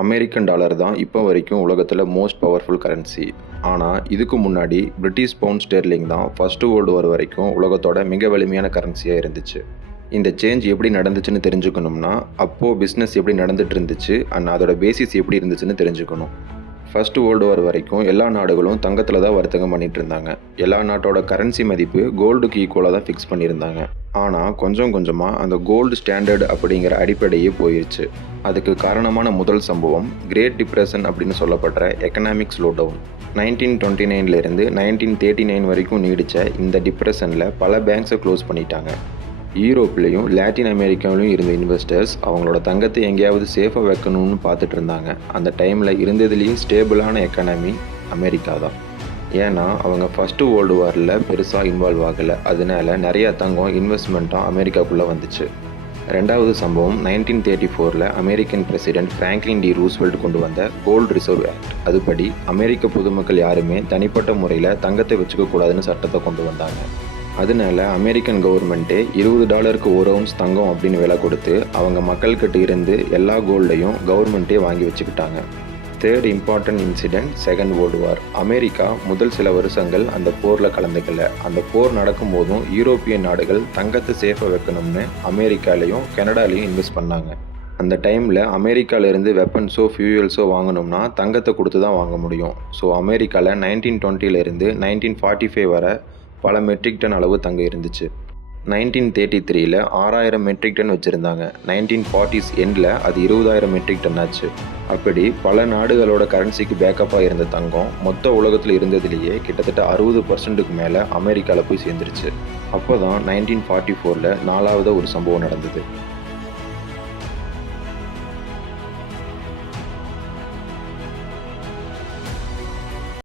American dollar தான் இப்போ வரைக்கும் உலகத்தில் மோஸ்ட் பவர்ஃபுல் கரன்சி. ஆனால் இதுக்கு முன்னாடி பிரிட்டிஷ் பவுண்ட் ஸ்டெர்லிங் தான் ஃபர்ஸ்ட் வேர்ல்டு வார் வரைக்கும் உலகத்தோட மிக வலிமையான கரன்சியாக இருந்துச்சு. இந்த சேஞ்ச் எப்படி நடந்துச்சுன்னு தெரிஞ்சுக்கணும்னா அப்போது பிஸ்னஸ் எப்படி நடந்துட்டு இருந்துச்சு அண்ட் அதோட பேசிஸ் எப்படி இருந்துச்சுன்னு தெரிஞ்சுக்கணும். ஃபர்ஸ்ட் வேர்ல்டு வார் வரைக்கும் எல்லா நாடுகளும் தங்கத்தில் தான் வர்த்தகம் பண்ணிட்டு இருந்தாங்க. எல்லா நாட்டோட கரன்சி மதிப்பு கோல்டுக்கு ஈக்குவலாக தான் ஃபிக்ஸ் பண்ணியிருந்தாங்க. ஆனால் கொஞ்சம் கொஞ்சமாக அந்த கோல்டு ஸ்டாண்டர்ட் அப்படிங்கிற அடிப்படையே போயிடுச்சு. அதுக்கு காரணமான முதல் சம்பவம் கிரேட் டிப்ரெஷன் அப்படின்னு சொல்லப்படுற எக்கனாமிக் ஸ்லோ டவுன். 1929 1939 வரைக்கும் நீடித்த இந்த டிப்ரெஷனில் பல பேங்க்ஸை க்ளோஸ் பண்ணிட்டாங்க. யூரோப்லேயும் லாட்டின் அமெரிக்காவிலையும் இருந்த இன்வெஸ்டர்ஸ் அவங்களோட தங்கத்தை எங்கேயாவது சேஃபாக வைக்கணும்னு பார்த்துட்டு இருந்தாங்க. அந்த டைமில் இருந்ததுலேயும் ஸ்டேபிளான எக்கானமி அமெரிக்கா தான். ஏன்னா அவங்க ஃபஸ்ட்டு வேர்ல்டு வாரில் பெருசாக இன்வால்வ் ஆகலை. அதனால நிறையா தங்கம் இன்வெஸ்ட்மெண்ட்டாக அமெரிக்காவுக்குள்ளே வந்துச்சு. ரெண்டாவது சம்பவம் 1934 American president Franklin D Roosevelt கொண்டு வந்த கோல்டு ரிசர்வ் ஆக்ட். அதுபடி அமெரிக்க பொதுமக்கள் யாருமே தனிப்பட்ட முறையில் தங்கத்தை வச்சுக்கக்கூடாதுன்னு சட்டத்தை கொண்டு வந்தாங்க. அதனால அமெரிக்கன் கவர்மெண்ட்டே $20 ஒரு அவுன்ஸ் தங்கம் அப்படின்னு விலை கொடுத்து அவங்க மக்கள்கிட்ட இருந்து எல்லா கோல்டையும் கவர்மெண்ட்டே வாங்கி வச்சுக்கிட்டாங்க. Third important incident second world war. America முதல் சில வருஷங்கள் அந்த போரில் கலந்துக்கல. அந்த போர் நடக்கும்போதும் யூரோப்பிய நாடுகள் தங்கத்தை சேஃபாக வைக்கணும்னு அமெரிக்காலையும் கனடாலையும் இன்வெஸ்ட் பண்ணாங்க. அந்த டைமில் அமெரிக்காவிலேருந்து வெப்பன்ஸோ ஃபியூயல்ஸோ வாங்கணும்னா தங்கத்தை கொடுத்து தான் வாங்க முடியும். ஸோ அமெரிக்காவில் 1920 1945 வரை பல மெட்ரிக் டன் அளவு தங்கம் இருந்துச்சு. 1933 6000 மெட்ரிக் டன் வச்சுருந்தாங்க. 1940s எண்டில் அது 20000 மெட்ரிக் டன் ஆச்சு. அப்படி பல நாடுகளோட கரன்சிக்கு பேக்கப்பாக இருந்த தங்கம் மொத்த உலகத்தில் இருந்ததுலேயே கிட்டத்தட்ட 60% மேலே அமெரிக்காவில் போய் சேர்ந்துருச்சு. அப்போ தான் 1944 4வது ஒரு சம்பவம் நடந்தது.